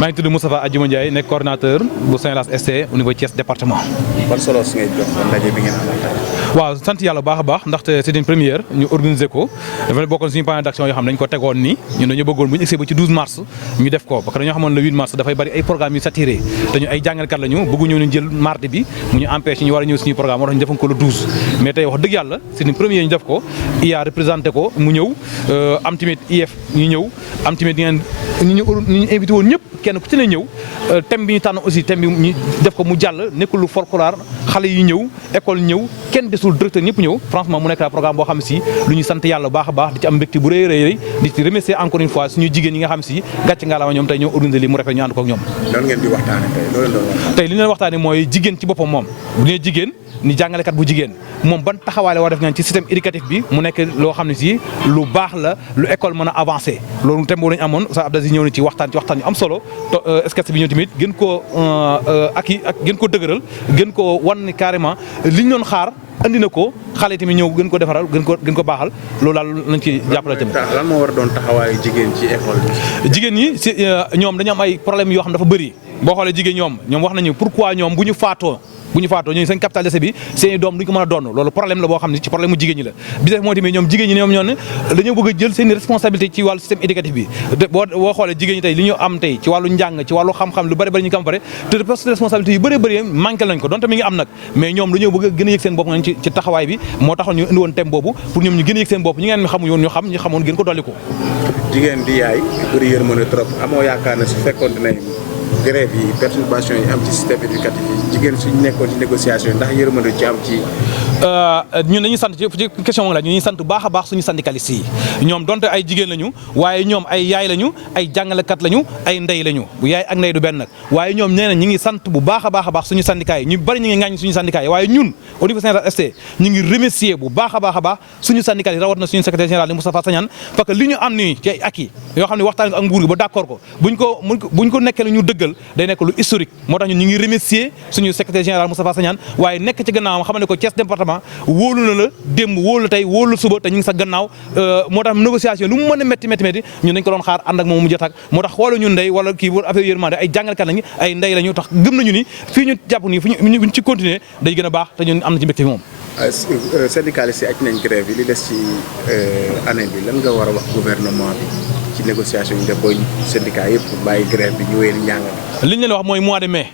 maa ngi tudd Moustapha Adjuma Ndiaye nekk coordinateur bu Saint-Las ST au niveau Thiès département. ban solo si ngay jox ndaje bi ngeen amal tey. waaw sant yàlla baax a baax ndaxte c'est une première ñu organiser ko dafa bokkoon suñu plan d'action yoo xam ne dañu ko tegoon nii ñun dañu bëggoon bu ñu egsee ba ci 12 mars ñu def ko parce que dañoo xamoon le 8 mars dafay bari ay programmes yu saturé dañu ay jàngalekat lañu bëgguñu ñu jël mardi bi mu ñu empêché ñu war a ñëw suñu programme moo tax ñu defoon ko le 12 mais tey wax dëgg yàlla c'est une première ñu def ko IA représenté ko mu ñëw am tamit IF ñu ñëw am tamit ñu invité woon ñëpp kenn ku ci ne ñëw thème bi ñu tànn aussi thème bi ñu def ko mu jàll nekkul lu folklore xale yi ñëw école ñëw kenn desul directeur ñëpp ñëw franchement mu nekk la programme boo xam si lu ñu sant yàlla baax a baax di ci am mbégte bu rëy rëy di ci remercier encore une fois suñu jigéen yi nga xam si gàcce ngalaama ñoom tey ñoo organisé lii mu rafet ñu ànd ko ak ñoom. loolu ngeen di waxtaane tey loolu doon waxtaane. tey li ñu leen waxtaane mooy jigéen ci boppam moom bu nee jigéen ni jàngalekat bu jigéen moom ban taxawaale war def ngeen ci système éducatif bi mu nekk loo xam ne si lu baax la lu école mën a avancé loolu thème boobu lañu amoon Oustaz Abdou Aziz ñëw na ci waxtaan yu am solo sketch bi ñëw tamit gën koo ak gën koo dëgëral gën koo wan ni carrément liñ doon xaar andi na ko xale tamit ñëw gën ko defaral gën ko baaxal loolu daal lañ ci jàppale tamit. lan moo war a doon taxawaayu jigéen ci école bi. jigéen ñi si ñoom dañu am ay problèmes yoo xam dafa bëri boo xoolee jigéen ñoom wax nañu pourquoi ñoom bu ñu faatoo ñooñu seen capital décès bi seen i doom duñ ko mën a doon loolu problème la boo xam ne ci problème mu jigéen ñi la bi def moo tamit ñoom jigéen ñi ñoom ñoo ne dañoo bëgg a jël seen responsabilité ci wàllu système éducatif bi boo xoolee jigéen ñi tey li ñu am tey ci wàllu njàng ci wàllu xam-xam lu bëri bëri ñu ko am pare te responsabilité yu bëri bëri manqué nañ ko donte mi ngi am nag mais ñoom dañoo bëgg a gën a yëg seen bopp nga ci taxawaay bi moo taxoon ñu indi woon thème boobu pour ñoom ñu gën a yëg seen bopp ñi ngeen xamuñu woon ñu xam ñu xamoon gën ko dolli ko jigéen di yaay bëri yërmande trop amoo yaakaar ne su fekkoon ne grève yi perturbation yi am ci système éducatif yi jigéen suñu nekkoon ci négociation ndax yërmande ci am ci. ñun dañuy sant ci question moom la ñu ñuy sant baax a baax suñu syndicalistes yi ñoom donte ay jigéen lañu waaye ñoom ay yaay lañu ay jàngalekat lañu ay ndey lañu bu yaay ak ndey du benn nag waaye ñoom nee na ñu ngi sant bu baax a baax suñu syndicat yi ñu bari ñu ngi ŋàññ suñu syndicat yi waaye ñun au niveau Saint-Las ST ñu ngi remercier bu baax a baax suñu syndicat yi rawat na suñu secrétaire général di Moustapha Sagnane parce que li ñu am nii ci ay acquis yoo xam ne waxtaan ak nguur gi ba d'accord ko buñ ko nekkee lu ñu dëggal day nekk lu historique moo tax ñun ñu ngi remercier suñu secrétaire général Moustapha Sagnane waaye nekk ci gannaawam xam ne ko Thiès département wóolu na la démb wóolu la tey wóolu la suba te ñu ngi sa gannaaw moo tax négociation lu mu mën a métti ñun dañ ko doon xaar ànd ak moom mu jotaak moo tax xoolu ñun ndey wala kii affaire yërmande ay jàngalkat lañu ay ndey lañu tax gëm nañu ni fii ñu jàpp nii buñ ci continuer day gën a baax te ñun am na ci mbégte fi moom syndicalistes yi aj nañ grève yi li des ci année bi lan nga war a wax gouvernement bi ci négociation yi def ba syndicat yëpp bàyyi grève bi ñu wéy njàng li ñu leen wax mooy mois de mai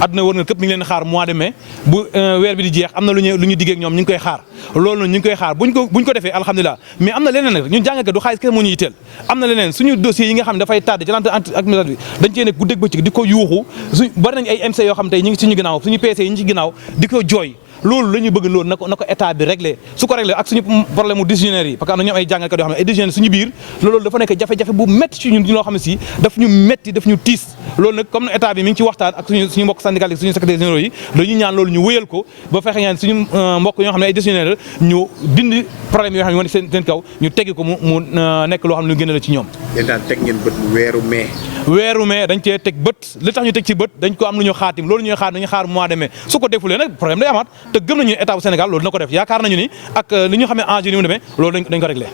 àdduna wër nga képp mi ngi leen xaar mois de mai bu weer bi di jeex am na lu ñu diggee ak ñoom ñu ngi koy xaar loolu noonu ñu ngi koy xaar buñ ko defee alhamdulilah mais am na leneen nag ñun jàngkat du xaalis kese moo ñu yitteel am na leneen suñu dossiers yi nga xam ne dafay tardé ci lente administrative bi dañ cee nekk guddeeg bëccëg di ko yuuxu bari nañ ay MC yoo xam tey ñu ngi suñu ginnaaw suñu PC yi ñu ci ginnaaw di ko jooy loolu la ñuy bëgg loolu na ko état bi réglé su ko réglé ak suñu problème mu décisionnaire yi parce que am na ñoom ay jàngalekat yoo xam ne ay décisionnaire suñu biir loolu dafa nekk jafe-jafe bu métti ci ñun loo xam ne si daf ñu métti daf ñu tiis loolu nag comme état bi mi ngi ci waxtaan ak suñu mbokk syndical yi suñu secrétaire généraux yi dañuy ñaan loolu ñu wéyal ko ba fexe ñaan suñu mbokk yoo xam ne ay décisionnaire ñu dindi problème yoo xam ne moo nekk seen kaw ñu teggi ko mu nekk loo xam ne lu gën a la ci ñoom yéen daal teg ngeen bët weeru mai dañ cee teg bët li tax ñu teg ci bët dañ ko am lu ñu xaatim loolu ñuy xaar dañuy xaar mois de mai su ko defulee nag problème day amaat te gëm nañu état bu Sénégal loolu dina ko def yaakaar nañu ni ak li ñu xam ne enjeu ni mu demee loolu dañ ko réglé.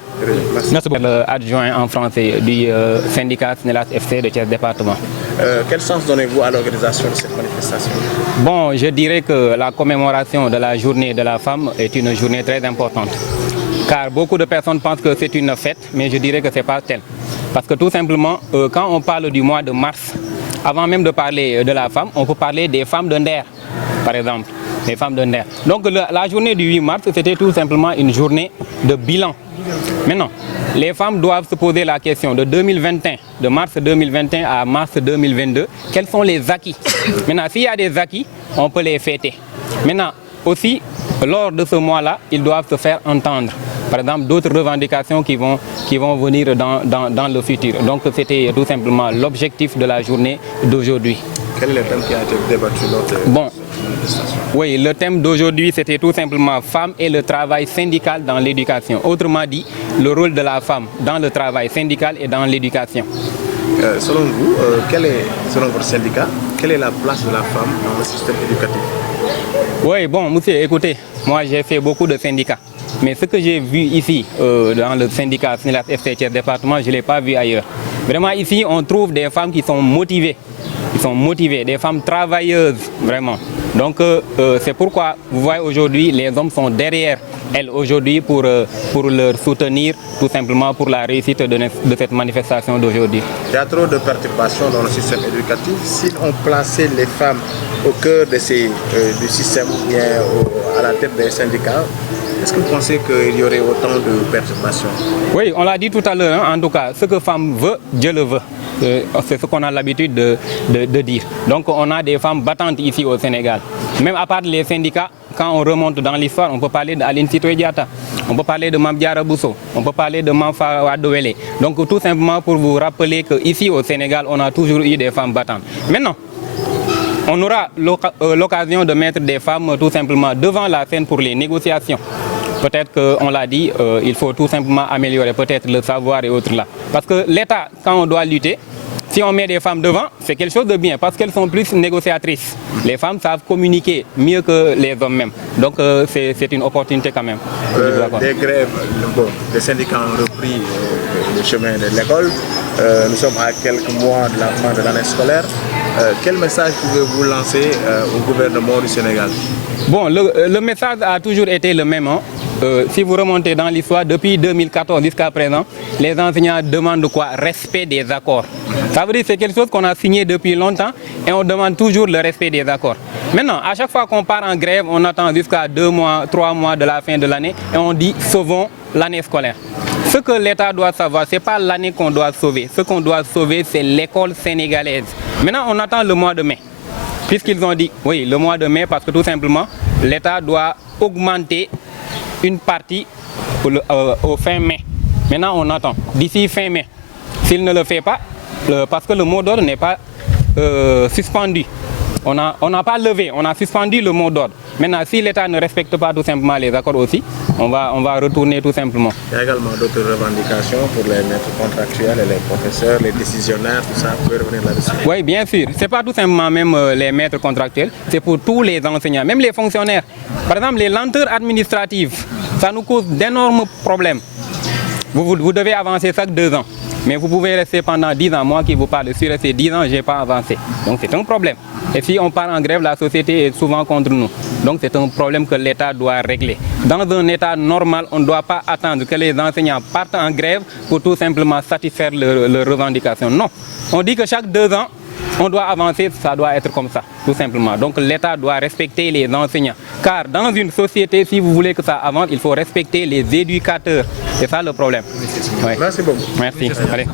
Merci beaucoup. Adjoint en français du syndicat Saint-Las ST de Thiès département. Quel sens donnez-vous à l'organisation de cette manifestation? Bon, je dirais que la commémoration de la journée de la femme est une journée très importante. Car beaucoup de personnes pensent que c'est une fête, mais je dirais que ce n'est pas tel. Parce que tout simplement, quand on parle du mois de mars, avant même de parler de la femme, on peut parler des femmes de Nder, par exemple. Les femmes de Nder. Donc la journée du 8 mars, c'était tout simplement une journée de bilan. Maintenant, les femmes doivent se poser la question de 2021, de mars 2021 à mars 2022, quels sont les acquis? Maintenant, s'il y a des acquis, on peut les fêter. Maintenant, aussi, lors de ce mois-là, ils doivent se faire entendre. Par exemple, d'autres revendications qui vont venir dans le futur. Donc, c'était tout simplement l'objectif de la journée d'aujourd'hui. Quel est le thème qui a été débattu lors de manifestation? Oui, le thème d'aujourd'hui, c'était tout simplement femmes et le travail syndical dans l'éducation. Autrement dit, le rôle de la femme dans le travail syndical et dans l'éducation. Selon vous, selon votre syndicat, quelle est la place de la femme dans le système éducatif? Oui, bon, monsieur, écoutez, moi j'ai fait beaucoup de syndicats. Mais ce que j'ai vu ici, dans le syndicat Saint-Las ST département, je ne l'ai pas vu ailleurs. Vraiment, ici, on trouve des femmes qui sont motivées. Ils sont motivés, des femmes travailleuses, vraiment. Donc, c'est pourquoi, vous voyez, aujourd'hui, les hommes sont derrière elles aujourd'hui pour leur soutenir, tout simplement pour la réussite de cette manifestation d'aujourd'hui. Il y a trop de perturbations dans le système éducatif. Si on plaçait les femmes au cœur de du système ou bien à la tête des syndicats, est-ce que vous pensez qu'il y aurait autant de perturbations? Oui, on l'a dit tout à l'heure, hein, en tout cas, ce que femme veut, Dieu le veut. C'est ce qu'on a l'habitude de dire. Donc on a des femmes battantes ici au Sénégal. Même à part les syndicats, quand on remonte dans l'histoire, on peut parler d'Aline Sitoé Diatta, on peut parler de Mame Diarra Bousso, on peut parler de Mame Fawa Dowele. Donc tout simplement pour vous rappeler qu'ici au Sénégal, on a toujours eu des femmes battantes. Maintenant, on aura l'occasion de mettre des femmes tout simplement devant la scène pour les négociations. Peut-être qu'on l'a dit, il faut tout simplement améliorer peut-être le savoir et autres là. Parce que l'État, quand on doit lutter, si on met des femmes devant, c'est quelque chose de bien parce qu'elles sont plus négociatrices. Les femmes savent communiquer mieux que les hommes même. Donc c'est une opportunité quand même. Des grèves, les syndicats ont repris le chemin de l'école. Nous sommes à quelques mois de la fin de l'année scolaire. Quel message pouvez-vous lancer au gouvernement du Sénégal? Bon, le message a toujours été le même. Hein. Si vous remontez dans l'histoire, depuis 2014 jusqu'à présent, les enseignants demandent quoi? Respect des accords. Ça veut dire que c'est quelque chose qu'on a signé depuis longtemps et on demande toujours le respect des accords. Maintenant, à chaque fois qu'on part en grève, on attend jusqu'à 2 mois, 3 mois de la fin de l'année et on dit sauvons l'année scolaire. Ce que l'État doit savoir, ce n'est pas l'année qu'on doit sauver. Ce qu'on doit sauver, c'est l'école sénégalaise. Maintenant, on attend le mois de mai. Puisqu'ils ont dit, oui, le mois de mai, parce que tout simplement, l'État doit augmenter une partie au fin mai. Maintenant, on attend. D'ici fin mai, s'il ne le fait pas, parce que le mot d'ordre n'est pas suspendu. On n'a pas levé, on a suspendu le mot d'ordre. Maintenant, si l'État ne respecte pas tout simplement les accords aussi, on va retourner tout simplement. Il y a également d'autres revendications pour les maîtres contractuels et les professeurs, les décisionnaires, tout ça. Vous pouvez revenir là-dessus? Oui, bien sûr. Ce n'est pas tout simplement même les maîtres contractuels, c'est pour tous les enseignants, même les fonctionnaires. Par exemple, les lenteurs administratives, ça nous cause d'énormes problèmes. Vous devez avancer chaque 2 ans. Mais vous pouvez rester pendant 10 ans. Moi qui vous parle, sur ces 10 ans, je n'ai pas avancé. Donc c'est un problème. Et si on part en grève, la société est souvent contre nous. Donc c'est un problème que l'État doit régler. Dans un État normal, on ne doit pas attendre que les enseignants partent en grève pour tout simplement satisfaire leurs revendications. Non. On dit que chaque 2 ans, on doit avancer, ça doit être comme ça, tout simplement. Donc l'État doit respecter les enseignants. Car dans une société, si vous voulez que ça avance, il faut respecter les éducateurs. C'est ça le problème. Ouais. Merci beaucoup. Merci. Allez.